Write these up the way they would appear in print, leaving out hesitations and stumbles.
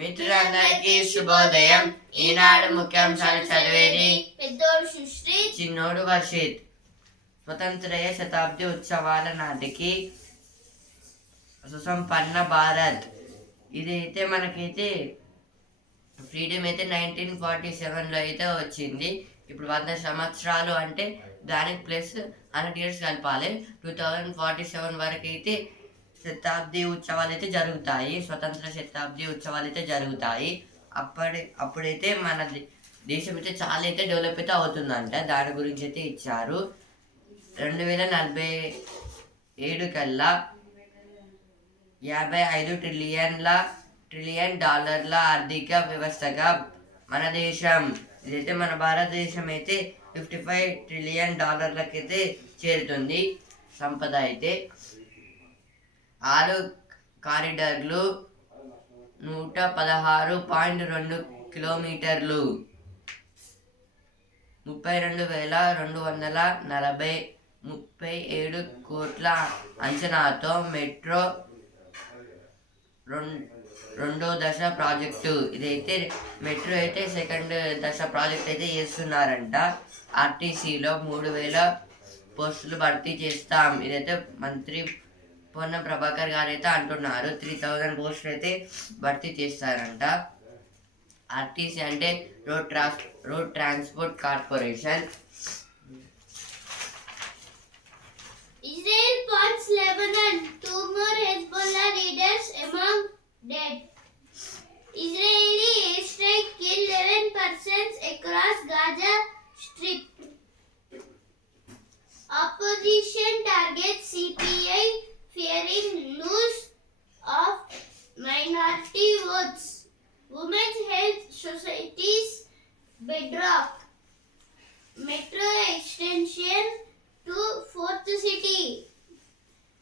మిత్రులందరికీ శుభోదయం. ఈనాడు ముఖ్యాంశాలు చదివేది పెద్దోడు సుశ్రీ, చిన్నోడు వర్షిత్. స్వతంత్రయ శతాబ్ది ఉత్సవాల నాటికి సుసంపన్న భారత్. ఇదైతే మనకైతే ఫ్రీడమ్ అయితే 1947లో అయితే వచ్చింది. ఇప్పుడు 100 సంవత్సరాలు అంటే దానికి ప్లస్ 100 ఇయర్స్ కలపాలి. 2047 వరకు అయితే శతాబ్ది ఉత్సవాలు అయితే జరుగుతాయి. స్వతంత్ర శతాబ్ది ఉత్సవాలు అయితే జరుగుతాయి. అప్పుడైతే మన దేశం అయితే చాలా అయితే డెవలప్ అయితే అవుతుందంట. దాని గురించి అయితే ఇచ్చారు. 2047 కల్లా 55 ట్రిలియన్ డాలర్ల ఆర్థిక వ్యవస్థగా మన దేశం, ఇదైతే మన భారతదేశం అయితే 55 ట్రిలియన్ డాలర్లకైతే చేరుతుంది సంపద అయితే. 6 కారిడార్లు 116.2 కిలోమీటర్లు 32,247 కోట్ల అంచనాతో మెట్రో రెండో దశ ప్రాజెక్టు. ఇదైతే మెట్రో అయితే సెకండ్ దశ ప్రాజెక్ట్ అయితే చేస్తున్నారంట. ఆర్టీసీలో 3,000 పోస్టులు భర్తీ చేస్తాం. ఇదైతే మంత్రి పొన్నం ప్రభాకర్ గారు అయితే అంటున్నారు. 3,000 పోస్టులు అయితే భర్తీ చేస్తారంట. ఆర్టీసీ అంటే road transport corporation. Israel punts Lebanon. 2 more Hezbollah leaders among dead. Israeli airstrike killed 11 persons across Gaza Strip. Opposition targets CPI fearing loss of minority votes. Women's Health Society's bedrock. Metro extension to 4th city.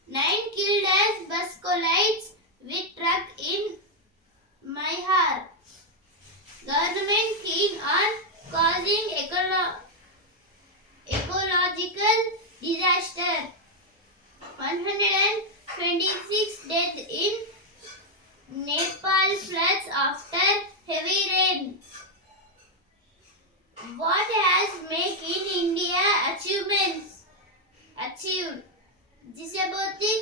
9 killed as bus collides with truck in Maihar. Government keen on causing ecological disaster. 126 death in Nepal floods after heavy rain. What has Make in India achieved? This about the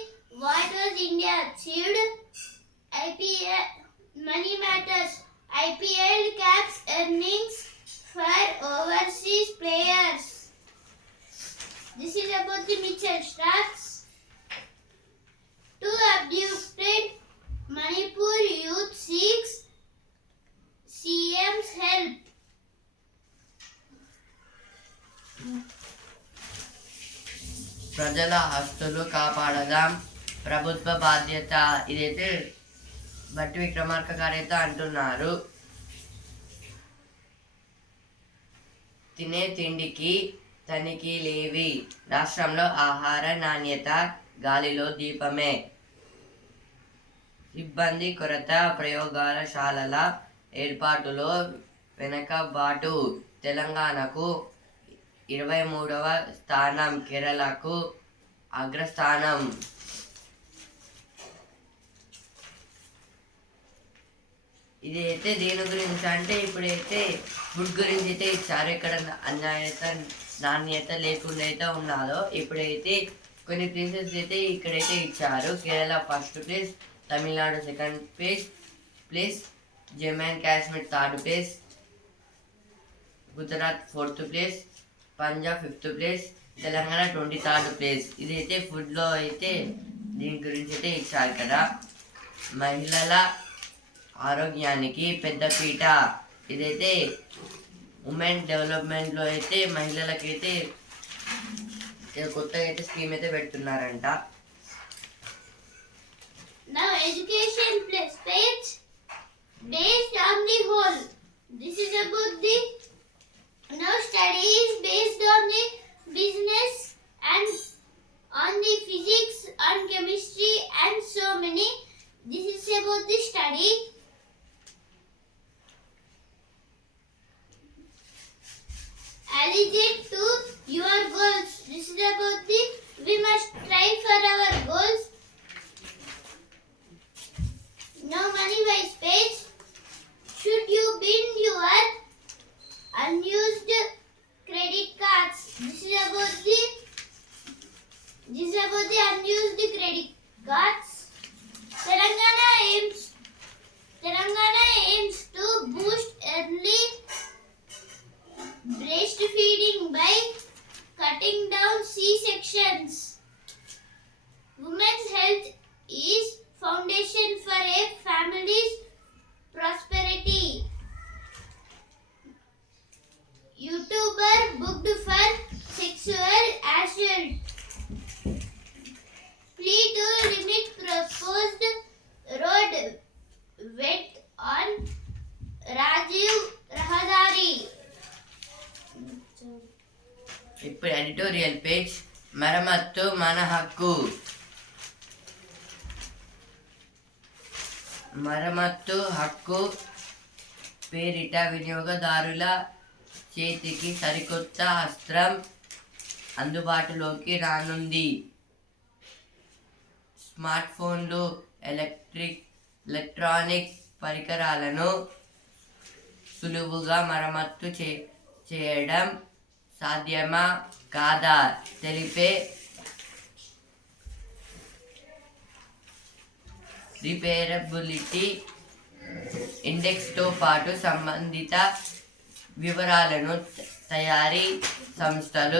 what was India achieved. IPL Money Matters. IPL caps earnings for overseas players. This is about the Mitchell Starks. 2 abducted Manipur youth seeks CM's help. ప్రజల ఆస్తులు కాపాడదాం, ప్రభుత్వ బాధ్యత. ఇదైతే బట్టి విక్రమార్క గారు అయితే అంటున్నారు. తినే తిండికి తనిఖీ లేవి. రాష్ట్రంలో ఆహార నాణ్యత గాలిలో దీపమే. సిబ్బంది కొరత, ప్రయోగశాలల ఏర్పాటులో వెనకబాటు. తెలంగాణకు 23వ స్థానం, కేరళకు అగ్రస్థానం. ఇదైతే దేని గురించి అంటే ఇప్పుడైతే ఫుడ్ గురించి అయితే ఇచ్చారు. ఇక్కడ నాణ్యత లేకుండా అయితే ఉన్నారో ఇప్పుడైతే కొన్ని ప్లేసెస్ అయితే ఇక్కడైతే ఇచ్చారు. Kerala first place, Tamil Nadu second place, Jammu and Kashmir third place, Gujarat 4th place, Punjab 5th place, Telangana 23rd place. ఇదైతే ఫుడ్లో అయితే దీని గురించి అయితే ఇచ్చారు కదా. మహిళల ఆరోగ్యానికి పెద్దపీట. ఇదైతే ఉమెన్ డెవలప్మెంట్లో అయితే మహిళలకైతే కొత్తగా అయితే స్కీమ్ అయితే పెడుతున్నారంట. Now education plus page based on the whole. This is about the now study is based on the business and on the physics and chemistry and so many. This is about the study. Allegiate to your goals. This is about the we must try for our goals. Now money wise page. Editorial page మరమ్మత్తు మన హక్కు. మరమ్మత్తు హక్కు పేరిట వినియోగదారుల చేతికి సరికొత్త అస్త్రం అందుబాటులోకి రానుంది. స్మార్ట్ ఫోన్లు, ఎలక్ట్రానిక్ పరికరాలను సులువుగా మరమ్మతు చేయడం సాధ్యమా కాదా తెలిపే రిపేరబిలిటీ ఇండెక్స్తో పాటు సంబంధిత వివరాలను తయారీ సంస్థలు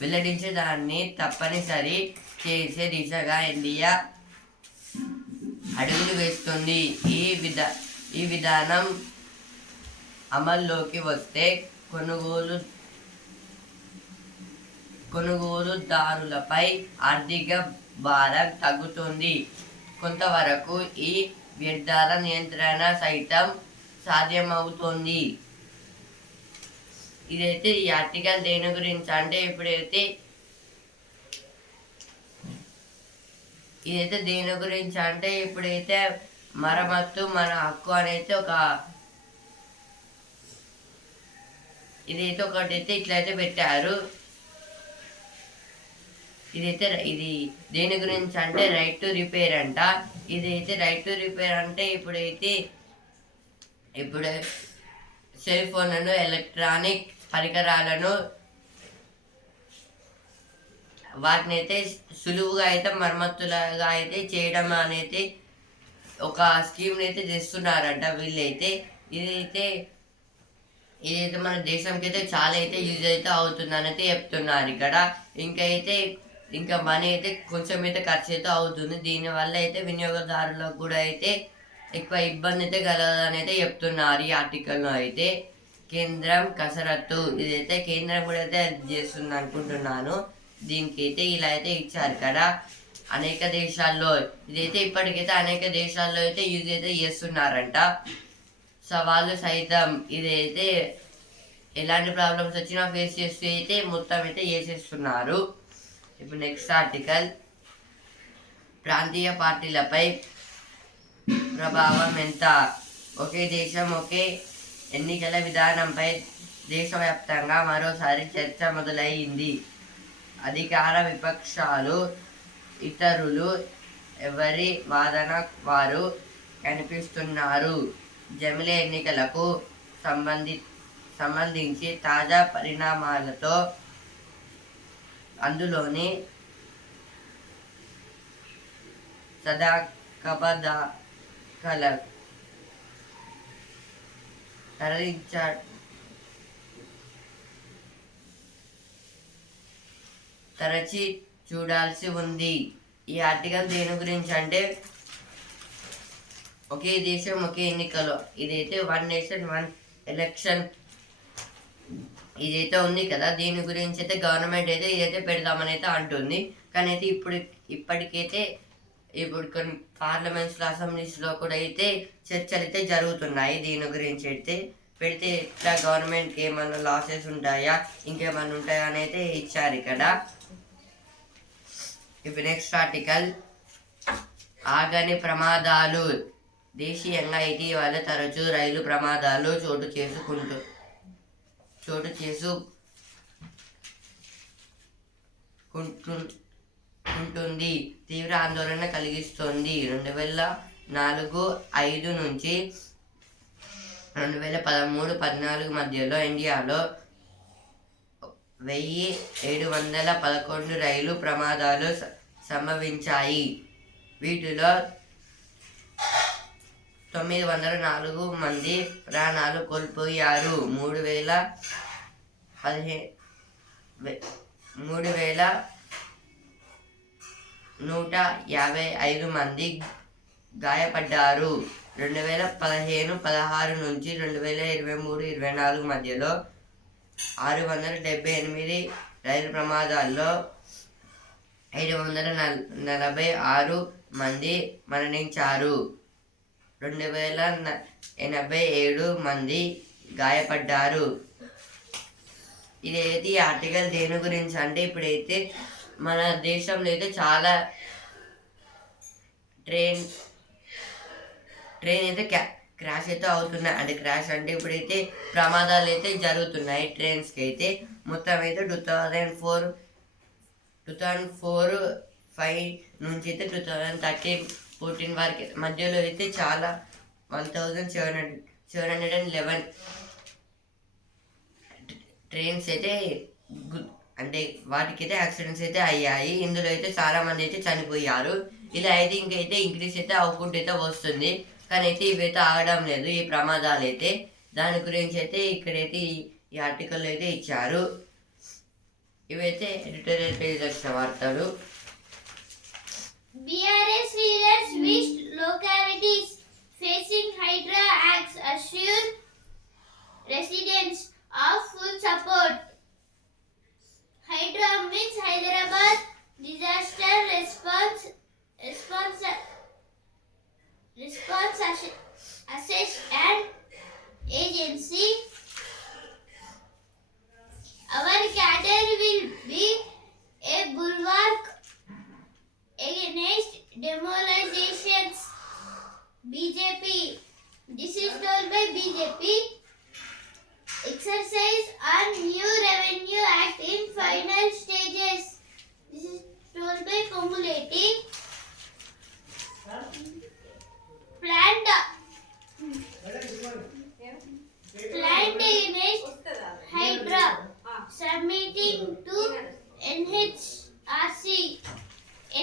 వెల్లడించేదాన్ని తప్పనిసరి చేసే దిశగా ఇండియా అడుగులు వేస్తుంది. ఈ విధానం అమల్లోకి వస్తే కొనుగోలుదారులపై ఆర్థిక భారం తగ్గుతుంది. కొంతవరకు ఈ వ్యర్థాల నియంత్రణ సైతం సాధ్యమవుతుంది. ఇదైతే ఈ ఆర్టికల్ దేని గురించి అంటే ఇదైతే దేని గురించి అంటే ఇప్పుడైతే మరమ్మత్తు మన హక్కు అనేది ఒకటైతే ఇట్లయితే పెట్టారు. ఇది దేని గురించి అంటే రైట్ టు రిపేర్ అంట. ఇదైతే రైట్ టు రిపేర్ అంటే ఇప్పుడు సెల్ ఫోన్లను, ఎలక్ట్రానిక్ పరికరాలను వాటిని అయితే సులువుగా అయితే మరమ్మతులుగా అయితే చేయడం అనేది ఒక స్కీమ్ అయితే చేస్తున్నారంట వీళ్ళైతే. ఇదైతే మన దేశంకి అయితే చాలా అయితే యూజ్ అయితే అవుతుందని అయితే చెప్తున్నారు ఇక్కడ. ఇంకా మనీ అయితే కొంచెం అయితే ఖర్చు అయితే అవుతుంది. దీనివల్ల అయితే వినియోగదారులకు కూడా అయితే ఎక్కువ ఇబ్బంది అయితే కలదని అయితే చెప్తున్నారు ఈ ఆర్టికల్లో అయితే. కేంద్రం కసరత్తు, ఇదైతే కేంద్రం కూడా అయితే చేస్తుంది అనుకుంటున్నాను. దీనికి అయితే ఇలా అయితే ఇచ్చారు కదా అనేక దేశాల్లో. ఇదైతే ఇప్పటికైతే అనేక దేశాల్లో అయితే యూజ్ అయితే చేస్తున్నారంట. సవాళ్ళు సైతం ఇదైతే ఎలాంటి ప్రాబ్లమ్స్ వచ్చినా ఫేస్ చేస్తూ అయితే మొత్తం అయితే చేసేస్తున్నారు. ఇప్పుడు నెక్స్ట్ ఆర్టికల్, ప్రాంతీయ పార్టీలపై ప్రభావం ఎంత? ఒకే దేశం ఒకే ఎన్నికల విధానంపై దేశవ్యాప్తంగా మరోసారి చర్చ మొదలైంది. అధికార విపక్షాలు, ఇతరులు ఎవరి వాదన వారు కనిపిస్తున్నారు. జమిలీ ఎన్నికలకు సంబంధించి తాజా పరిణామాలతో అందులోని సదాకబదాకల తరచి చూడాల్సి ఉంది. ఈ ఆర్టికల్ దేని గురించి అంటే ఒకే దేశం ఒకే ఎన్నికలు, ఇదైతే వన్ నేషన్ వన్ ఎలక్షన్ ఇదైతే ఉంది కదా. దీని గురించి అయితే గవర్నమెంట్ అయితే ఇదైతే పెడదామని అయితే అంటుంది. కానీ అయితే ఇప్పటికైతే కొన్ని పార్లమెంట్స్లో, అసెంబ్లీస్లో కూడా అయితే చర్చలు అయితే జరుగుతున్నాయి. దీని గురించి అయితే పెడితే ఇట్లా గవర్నమెంట్కి ఏమన్నా లాసెస్ ఉంటాయా, ఇంకేమన్నా ఉంటాయా అని అయితే ఇచ్చారు ఇక్కడ. ఇప్పుడు నెక్స్ట్ ఆర్టికల్, ఆగని ప్రమాదాలు. దేశీయంగా ఇటీవల తరచూ రైలు ప్రమాదాలు చోటు చేసుకుంటుంది. తీవ్ర ఆందోళన కలిగిస్తోంది. 2004-05 నుంచి 2013-14 మధ్యలో ఇండియాలో 1711 రైలు ప్రమాదాలు సంభవించాయి. వీటిలో 904 మంది ప్రాణాలు కోల్పోయారు. 3155 మంది గాయపడ్డారు. 2015-16 నుంచి 2023-24 మధ్యలో 678 రైలు ప్రమాదాల్లో 546 మంది మరణించారు. 2087 మంది గాయపడ్డారు. ఇదైతే ఈ ఆర్టికల్ దేని గురించి అంటే ఇప్పుడైతే మన దేశంలో అయితే చాలా ట్రైన్ అయితే క్రాష్ అయితే అవుతున్నాయి. అంటే క్రాష్ అంటే ఇప్పుడైతే ప్రమాదాలు అయితే జరుగుతున్నాయి ట్రైన్స్కి అయితే. మొత్తం అయితే 2004-5 నుంచి అయితే 2013-14 వరకు మధ్యలో అయితే చాలా 1711 ట్రైన్స్ అయితే అంటే వాటికైతే యాక్సిడెంట్స్ అయితే అయ్యాయి. ఇందులో అయితే చాలా మంది అయితే చనిపోయారు. ఇలా అయితే ఇంకైతే ఇంక్రీస్ అయితే అవ్వకుండా అయితే వస్తుంది, కానీ అయితే ఇవైతే ఆగడం లేదు ఈ ప్రమాదాలు అయితే. దాని గురించి అయితే ఇక్కడైతే ఈ ఆర్టికల్ అయితే ఇచ్చారు. ఇవైతే ఎడిటోరియల్ పేజ్ వచ్చిన వార్తలు. BRS leaders wished localities facing Hydra acts assure residents of full support. Hydra means Hyderabad Disaster Response Assess and Agency. Our cadre will be a bulwark against demolitions. BJP. This is told by BJP. Exercise on new revenue act in final stages. This is told by Komuleti. Plant against Hydra submitting to NHRC.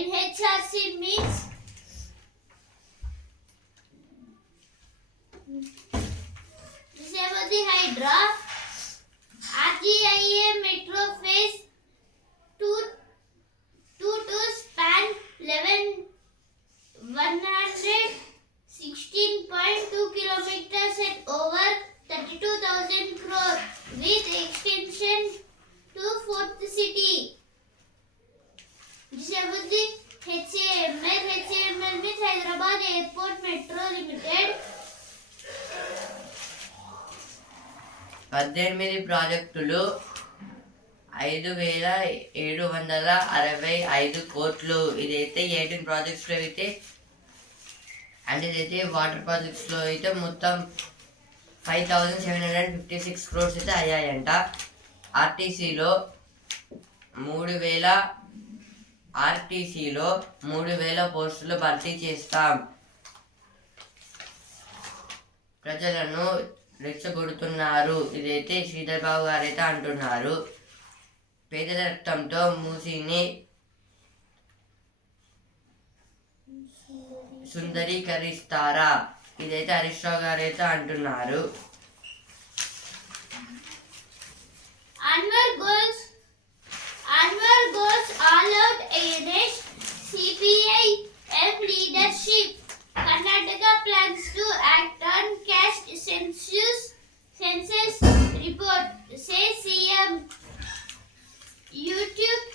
NHRC means this is about the Hydra. RGIA Metro Phase 2 to span 116.2 kilometers at over 32,000 crore with extension to fourth city. This is about the HAML. HAML means Hyderabad Airport Metro Limited. 18 ప్రాజెక్టులు 5,765 కోట్లు. ఇదైతే 18 ప్రాజెక్ట్స్లో అయితే, అంటే ఇదైతే water ప్రాజెక్ట్స్లో అయితే మొత్తం 5,756 crores అయితే అయ్యాయంట. ఆర్టీసీలో 3,000 పోస్టులు భర్తీ చేస్తాం. ప్రజలను రెచ్చగొడుతున్నారు. ఇదైతే శ్రీధర్ బాబు గారు అయితే అంటున్నారు. పేదల రక్తంతో మూసిని సుందరీకరిస్తారా? ఇదైతే హరీష్ రావు గారు అయితే అంటున్నారు. Anwar goes all out against CPI-M leadership. Karnataka plans to act on caste census report, says CM. YouTube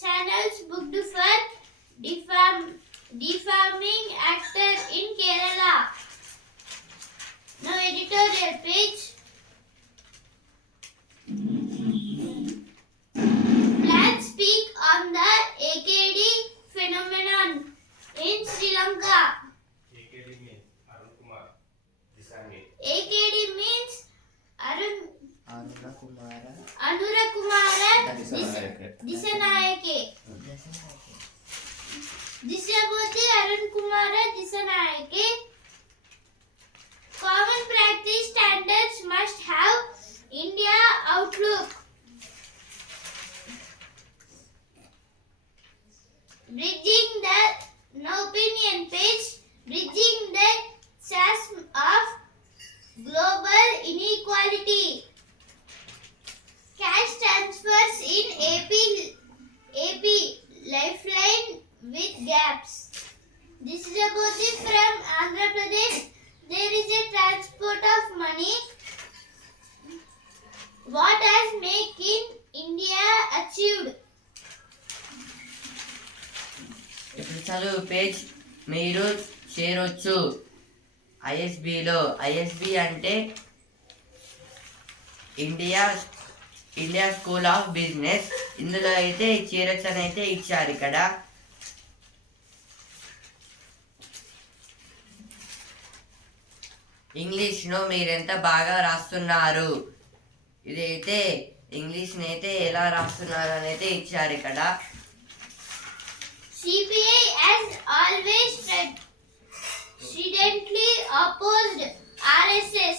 channels booked for defaming actor in Kerala. Now editorial page. Let's speak on the AKD phenomenon in Sri Lanka. AKD means Arun Kumar Disani. AKD means Anura Kumara Disanayake. This is about the Arun Kumara Disanayake. Common practice standards must have India outlook. Bridging the opinion page. Bridging the chasm of global inequality. Cash transfers in AP lifeline with gaps. This is about the from Andhra Pradesh. There is a transport of money. What has Make in India achieved? ఇప్పుడు చదువు page మీరు చేరొచ్చు ఐఎస్బిలో. ISB అంటే India India school of business. ఇందులో అయితే చీరక్స్ అని అయితే ఇచ్చారు ఇక్కడ. ఇంగ్లీష్ను మీరెంత బాగా రాస్తున్నారు. ఇదైతే ఇంగ్లీష్ని అయితే ఎలా రాస్తున్నారు అని అయితే ఇచ్చారు ఇక్కడ. CBI has always stridently opposed RSS,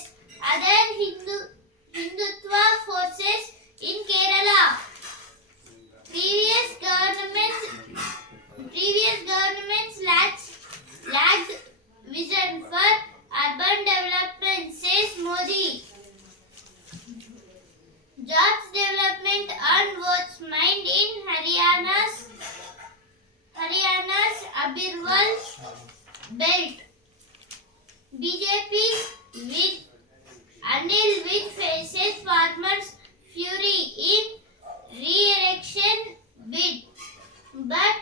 other Hindutva forces in Kerala. Previous governments lacked vision for urban development, says Modi. Jobs development on both mind in Haryana's Abirwal belt. BJP with Anil with faces farmers fury in re-election bid. But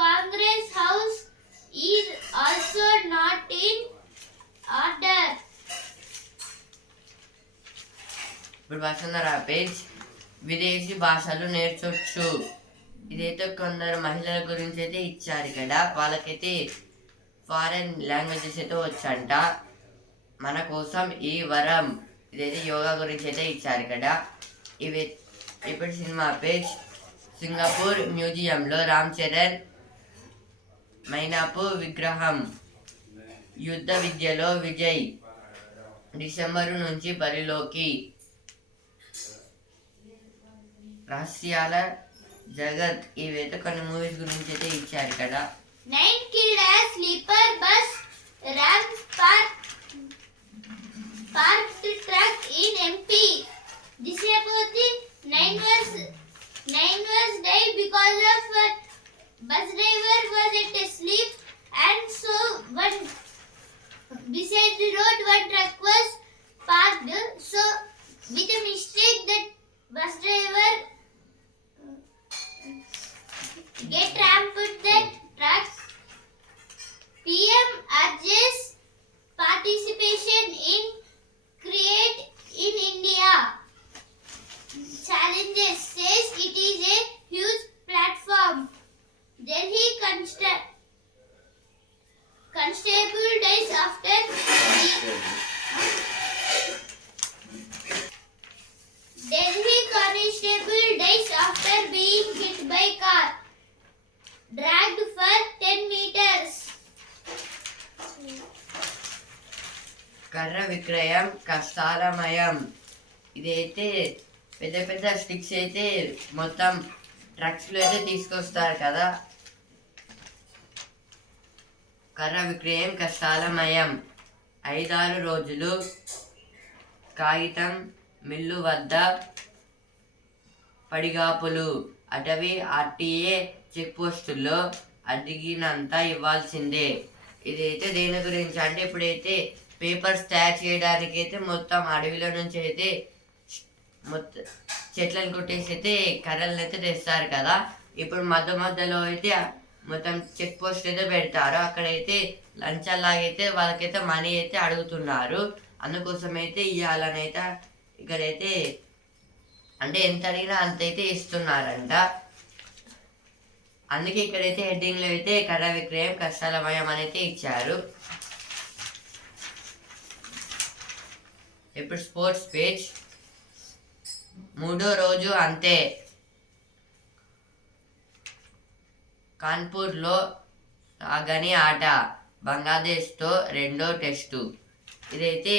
Congress House is also not in order. ఇప్పుడు వస్తున్నారు ఆ page. విదేశీ భాషలు నేర్చొచ్చు. ఇదైతే కొందరు మహిళల గురించి అయితే ఇచ్చారు ఇక్కడ. వాళ్ళకైతే ఫారెన్ లాంగ్వేజెస్ అయితే వచ్చంట. మన కోసం ఈ వరం. ఇదైతే యోగా గురించి అయితే ఇచ్చారు ఇక్కడ. ఇవి ఇప్పుడు సినిమా పేజ్. సింగపూర్ మ్యూజియంలో రామ్ చరణ్ మైనాపు విగ్రహం. యుద్ధ విద్యలో విజయ్ డిసెంబరు నుంచి బరిలోకి. రహస్యాల జగత్. ఇవైతే కొన్ని మూవీస్ గురించి అయితే ఇచ్చారు ఇక్కడ. 9 killed as sleeper bus rams parked truck in MP. This is about the 9 was died because of bus driver was at sleep, and so one beside the road one truck was parked. So with a mistake that bus driver get rammed that truck. PM urges participation in Create in India. Challenges, says it is a huge platform. Delhi constable dies after Delhi constable dies after being hit by car. Dragged for 10 meters. కర్ర విక్రయం కష్టాలమయం. ఇదైతే పెద్ద పెద్ద sticks అయితే మొత్తం ట్రక్స్లో అయితే తీసుకొస్తారు కదా. కర్ర విక్రయం కష్టాలమయం. 5-6 రోజులు కాగితం మిల్లు వద్ద పడిగాపులు. అటవీ RTA చెక్ పోస్టుల్లో అడిగినంత ఇవ్వాల్సిందే. ఇదైతే దేని గురించి అంటే ఇప్పుడైతే పేపర్స్ తయారు చేయడానికి అయితే మొత్తం అడవిలో నుంచి అయితే మొత్తం చెట్లను కొట్టేసి అయితే కర్రలను అయితే తెస్తారు కదా. ఇప్పుడు మధ్యలో అయితే మొత్తం చెక్ పోస్ట్ అయితే పెడతారు. అక్కడైతే లంచాలాగైతే వాళ్ళకైతే మనీ అయితే అడుగుతున్నారు. అందుకోసం అయితే ఇవ్వాలని అయితే ఇక్కడైతే అంటే ఎంత అడిగినా అంత అయితే ఇస్తున్నారంట. అందుకే ఇక్కడైతే హెడ్డింగ్లో అయితే కర్ర విక్రయం కష్టాలమయం అనేది ఇచ్చారు. ఇప్పుడు స్పోర్ట్స్ పేజ్. 3వ రోజు అంతే. కాన్పూర్లో ఆగని ఆట. బంగ్లాదేశ్తో 2వ టెస్టు. ఇదైతే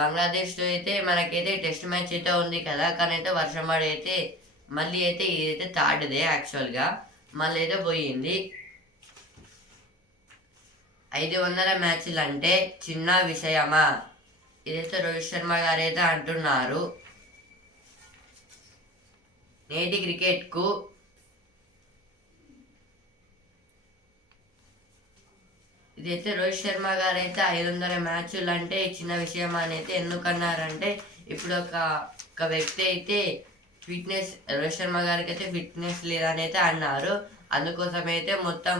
బంగ్లాదేశ్తో అయితే మనకైతే టెస్ట్ మ్యాచ్ అయితే ఉంది కదా. కానీ అయితే వర్షం పడి అయితే మళ్ళీ అయితే ఇదైతే థర్డ్దే యాక్చువల్గా మళ్ళీ అయితే పోయింది. 500 మ్యాచ్లు అంటే చిన్న విషయమా. ఇదైతే రోహిత్ శర్మ గారు అయితే అంటున్నారు. నేటి క్రికెట్కు ఇదైతే రోహిత్ శర్మ గారు అయితే 500 మ్యాచ్లు అంటే చిన్న విషయం అని అయితే ఎందుకన్నారంటే ఇప్పుడు ఒక వ్యక్తి అయితే ఫిట్నెస్ రోహిత్ శర్మ గారికి అయితే ఫిట్నెస్ లేదని అయితే అన్నారు. అందుకోసం అయితే మొత్తం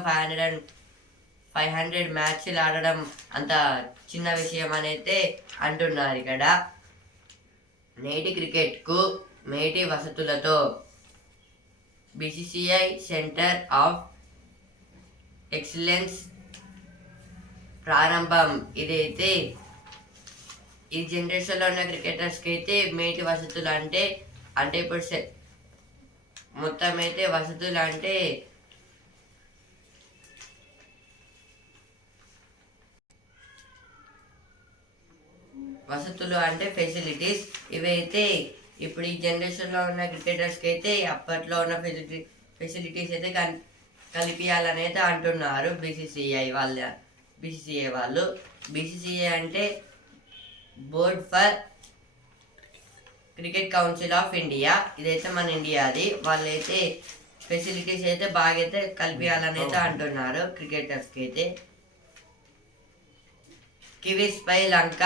500 మ్యాచ్లు ఆడడం అంత చిన్న విషయం అని అయితే అంటున్నారు ఇక్కడ. నేటి క్రికెట్కు మేటి వసతులతో బీసీసీఐ సెంటర్ ఆఫ్ ఎక్సలెన్స్ ప్రారంభం. ఇదైతే ఈ జనరేషన్లో ఉన్న క్రికెటర్స్కి అయితే మేటి వసతులు అంటే ఇప్పుడు మొత్తం అయితే వసతులు అంటే ఫెసిలిటీస్. ఇవైతే ఇప్పుడు ఈ జనరేషన్లో ఉన్న క్రికెటర్స్కి అయితే అప్పట్లో ఉన్న ఫెసిలిటీస్ అయితే కలిపియాలని అయితే అంటున్నారు బీసీసీఐ వాళ్ళు. బీసీసీఐ అంటే board for cricket council of India. ఇదైతే మన ఇండియాది. వాళ్ళైతే ఫెసిలిటీస్ అయితే బాగా అయితే కలిపియాలని అయితే అంటున్నారు క్రికెటర్స్కి అయితే. కివీస్ పై లంక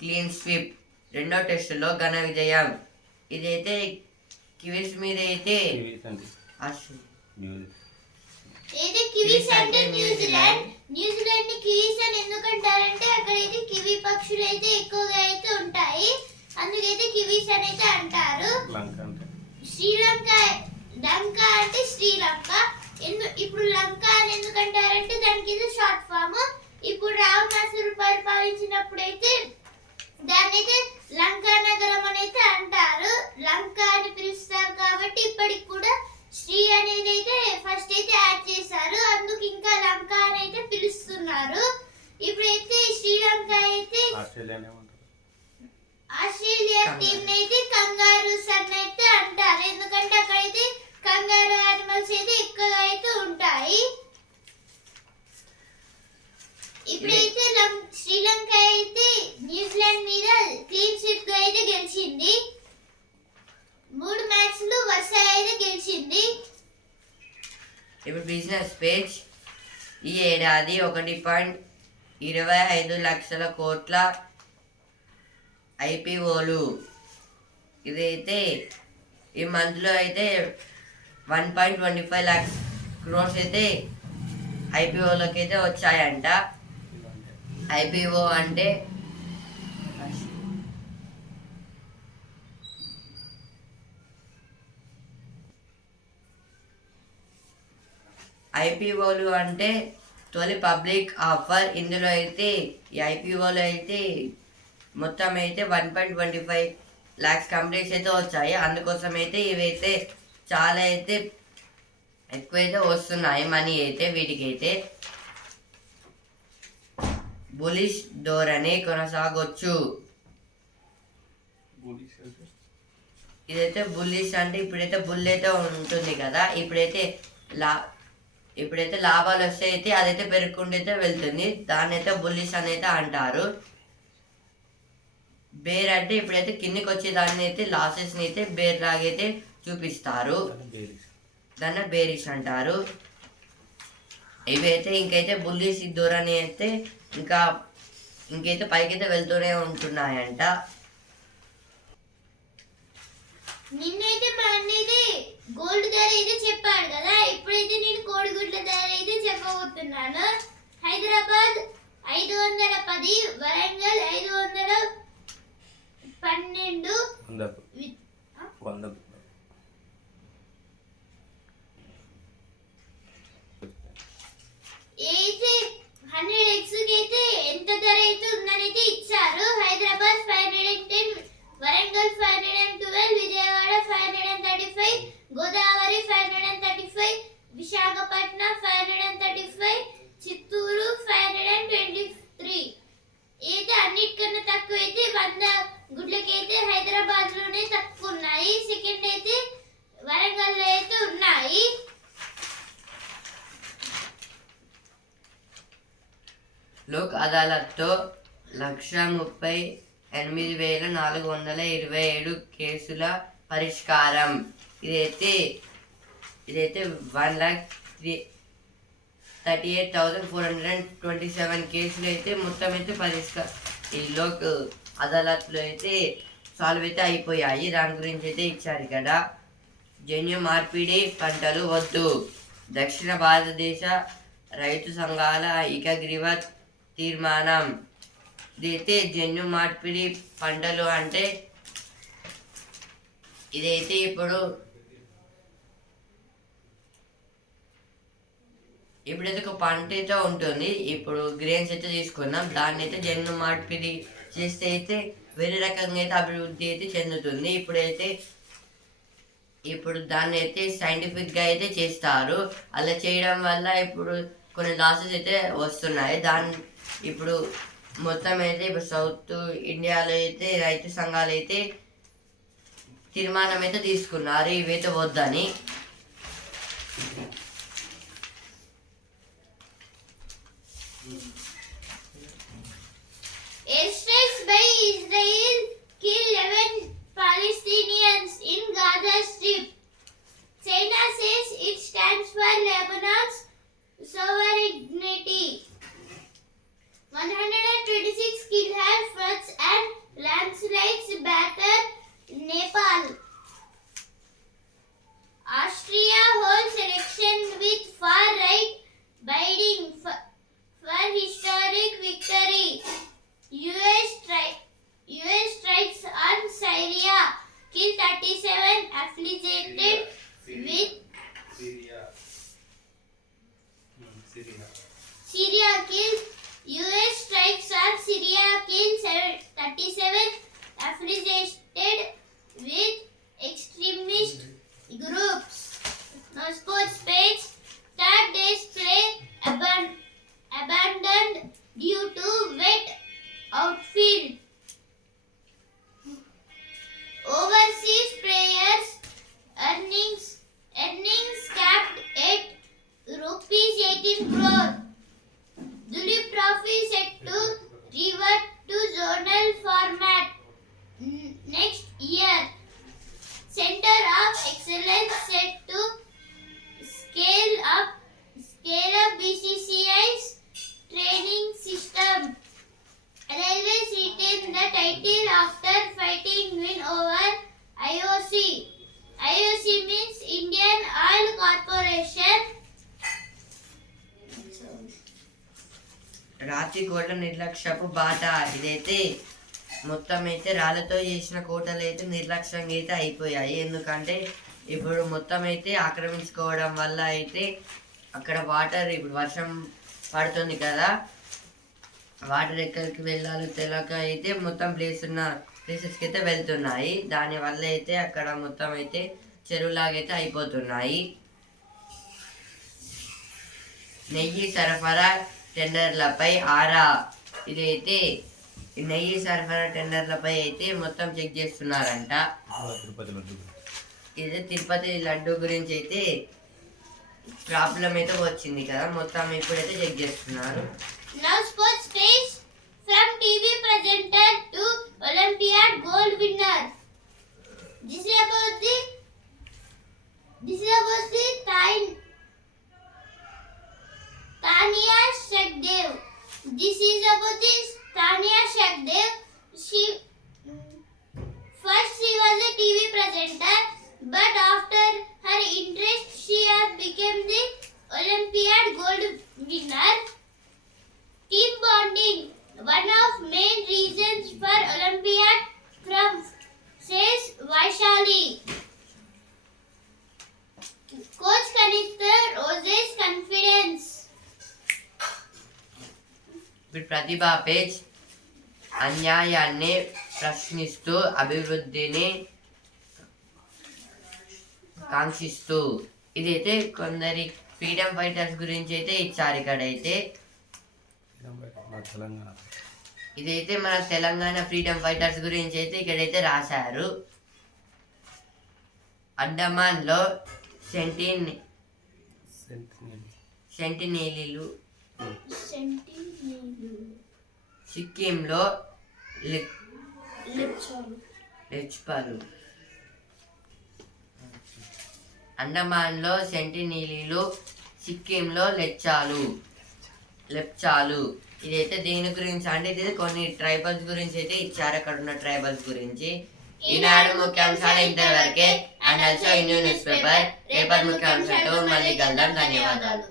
క్లీన్ స్వీప్, రెండో టెస్టులో ఘన విజయం. ఇదైతే కివీస్ మీద అయితే కివీస్ అంటే న్యూజిలాండ్ ని కివీస్ అని ఎందుకంటారంటే అక్కడైతే కివీ పక్షులు అయితే ఎక్కువగా అయితే ఉంటాయి, అందుకైతే కివీస్ అని అయితే అంటారు. శ్రీలంక అంటే శ్రీలంక. ఇప్పుడు లంక అని ఎందుకంటారంటే దానికి ఇది షార్ట్ ఫామ్. ఇప్పుడు రావణాసురుడు పరిపాలించినప్పుడు అయితే దాన్ని అయితే లంకా నగరం అని అయితే అంటారు. లంక అని పిలుస్తారు కాబట్టి ఇప్పటికి కూడా శ్రీ అనేది అయితే ఫస్ట్ అయితే యాడ్ చేశారు, అందుకు ఇంకా లంక అని అయితే పిలుస్తున్నారు. ఇప్పుడైతే శ్రీలంక అయితే ఆస్ట్రేలియా టీమ్ అయితే కంగారూస్ అని అయితే అంటారు, ఎందుకంటే అక్కడైతే కంగారు యానిమల్స్ అయితే ఎక్కువగా అయితే ఉంటాయి. ఇప్పుడైతే శ్రీలంక అయితే న్యూజిలాండ్ మీద క్లీన్ స్వీప్ గా అయితే గెలిచింది. 3 మ్యాచ్లు వరుసగా అయితే గెలిచింది. ఇప్పుడు బిజినెస్ పేజ్ ఈ ఏడాది 1.25 లక్షల కోట్ల ఐపీఓలు. ఇదైతే ఈ మంత్లో అయితే 1.25 lakhs క్రోర్స్ అయితే ఐపీఓలోకి అయితే వచ్చాయంట. ఐపీఓ అంటే ఐపీఓలు అంటే తొలి పబ్లిక్ ఆఫర్. ఇందులో అయితే ఈ ఐపీఓలో అయితే మొత్తం అయితే 1.25 lakhs కంపెనీస్ అయితే వచ్చాయి. అందుకోసం అయితే ఇవైతే చాలా అయితే ఎక్కువైతే వస్తున్నాయి మనీ అయితే. వీటికైతే బులిష్ ధోరణి కొనసాగొచ్చు. ఇదైతే బుల్లిష్ అంటే ఇప్పుడైతే బుల్ అయితే ఉంటుంది కదా, ఇప్పుడైతే లాభాలు వస్తే అయితే అదైతే పెరుగుకుంటూ అయితే వెళ్తుంది, దాన్ని అయితే బుల్లిష్ అని అయితే అంటారు. బేర్ అంటే ఇప్పుడైతే కిందికి వచ్చే దాన్ని అయితే లాసెస్ని అయితే బేర్ లాగైతే చూపిస్తారు, దాన్ని బేరిష్ అంటారు. ఇవైతే ఇంకైతే బుల్లిష్ ధోరణి అయితే ఇంకైతే పైకైతే వెళ్తూనే ఉంటున్నాయంట. నిన్నైతే మా అన్నైతే గోల్డ్ ధర అయితే చెప్పాడు కదా, ఇప్పుడైతే నేను కోడిగుడ్ల ధర అయితే చెప్పబోతున్నాను. హైదరాబాద్ 510, వరంగల్ 512. అయితే 100 eggs కి అయితే ఎంత ధర అయితే ఉందని అయితే ఇచ్చారు. హైదరాబాద్ 510, వరంగల్ 512, విజయవాడ 535, గోదావరి 535, విశాఖపట్నం 535, చిత్తూరు 523. అయితే అన్నిటికన్నా తక్కువ అయితే 100 గుడ్లకి అయితే హైదరాబాద్ లోనే తక్కువ ఉన్నాయి. సెకండ్ అయితే వరంగల్ లో అయితే ఉన్నాయి. లోక్ అదాలత్తో 138,427 కేసుల పరిష్కారం. ఇదైతే 1,38,427 కేసులు అయితే మొత్తం అయితే ఈ లోక్ అదాలత్లో అయితే సాల్వ్ అయితే అయిపోయాయి. దాని గురించి అయితే ఇచ్చారు ఇక్కడ. జన్యు మార్పిడి పంటలు వద్దు, దక్షిణ భారతదేశ రైతు సంఘాల ఏకగ్రీవ తీర్మానం. ఇదైతే జన్యు మార్పిడి పంటలు అంటే ఇదైతే ఇప్పుడైతే ఒక పంట అయితే ఉంటుంది. ఇప్పుడు గ్రెయిన్స్ అయితే తీసుకున్నాం, దాన్ని అయితే జన్ను మార్పిడి చేస్తే అయితే వేరే రకంగా అయితే అభివృద్ధి అయితే చెందుతుంది. ఇప్పుడు దాన్ని అయితే సైంటిఫిక్గా అయితే చేస్తారు. అలా చేయడం వల్ల ఇప్పుడు కొన్ని లాసెస్ అయితే వస్తున్నాయి. ఇప్పుడు మొత్తం అయితే ఇప్పుడు సౌత్ ఇండియాలో అయితే రైతు సంఘాలు అయితే తీర్మానం అయితే తీసుకున్నారు ఇవైతే వద్దని. Airstrikes by Israel kill 11 Palestinians in Gaza Strip. China says it stands for Lebanon's sovereignty. 126 killed floods and landslides batter Nepal. Austria holds election with far-right bidding for historic victory. US strikes on Syria kill 37 affiliated with Syria kill. US strikes on Syria kill 37 affiliated with extremist groups. Now sports page. Third day's play abandoned due to wet outfield. Overseas players earnings capped at rupees 18 crore. Duleep Trophy set to revert to zonal format next year. Center of Excellence set to scale up BCCI's training system. Railways retain the title after fighting win over IOC. IOC means Indian Oil Corporation. రాతి కోట నిర్లక్ష్యపు బాట. ఇదైతే మొత్తం అయితే రాళ్ళతో చేసిన కోటలు అయితే నిర్లక్ష్యంగా అయితే అయిపోయాయి. ఎందుకంటే ఇప్పుడు మొత్తం అయితే ఆక్రమించుకోవడం వల్ల అయితే అక్కడ వాటర్, ఇప్పుడు వర్షం పడుతుంది కదా, వాటర్ ఎక్కడికి వెళ్ళాలో తెలియక అయితే మొత్తం ప్లేసెస్కి అయితే వెళ్తున్నాయి. దానివల్ల అయితే అక్కడ మొత్తం అయితే చెరువులాగైతే అయిపోతున్నాయి. నెయ్యి సరఫరా టెండర్లపై ఆరా. ఇదైతే నెయ్యి సరఫరా టెండర్లపై అయితే మొత్తం చెక్ చేస్తున్నారంట. ఇది తిరుపతి లడ్డు గురించి అయితే ప్రాబ్లం అయితే వచ్చింది కదా, మొత్తం ఇప్పుడైతే చెక్ చేస్తున్నారు. Now sports page. From TV presenter to Olympiad gold winner. This is about the Tania Shakdev. This is about this Tania Shakdev. She was a TV presenter, but after her interest, she became the Olympiad gold winner. Team bonding, one of main reasons for Olympiad triumph, says Vaishali. Coach Kanitha roses confidence. ఇప్పుడు ప్రతిభా page. అన్యాయాన్ని ప్రశ్నిస్తూ అభివృద్ధిని కాంక్షిస్తూ. ఇదైతే కొందరి freedom fighters గురించి అయితే ఇచ్చారు ఇక్కడైతే. ఇదైతే మన తెలంగాణ ఫ్రీడమ్ ఫైటర్స్ గురించి అయితే ఇక్కడైతే రాశారు. అండమాన్లో సెంటినేలీలు, సిక్కింలో లెచ్పాలు. అండమాన్లో సెంటినీలీలు, సిక్కింలో లెప్చాలు. ఇదైతే దేని గురించి అంటే ఇది కొన్ని ట్రైబల్స్ గురించి అయితే ఇచ్చారు, అక్కడ ఉన్న ట్రైబల్స్ గురించి. ఈనాడు ముఖ్యాంశాలు ఇంతవరకే. అండ్ ఆల్సో న్యూస్ పేపర్ రేపటి ముఖ్యాంశాలతో మళ్ళీ కలుద్దాం. ధన్యవాదాలు.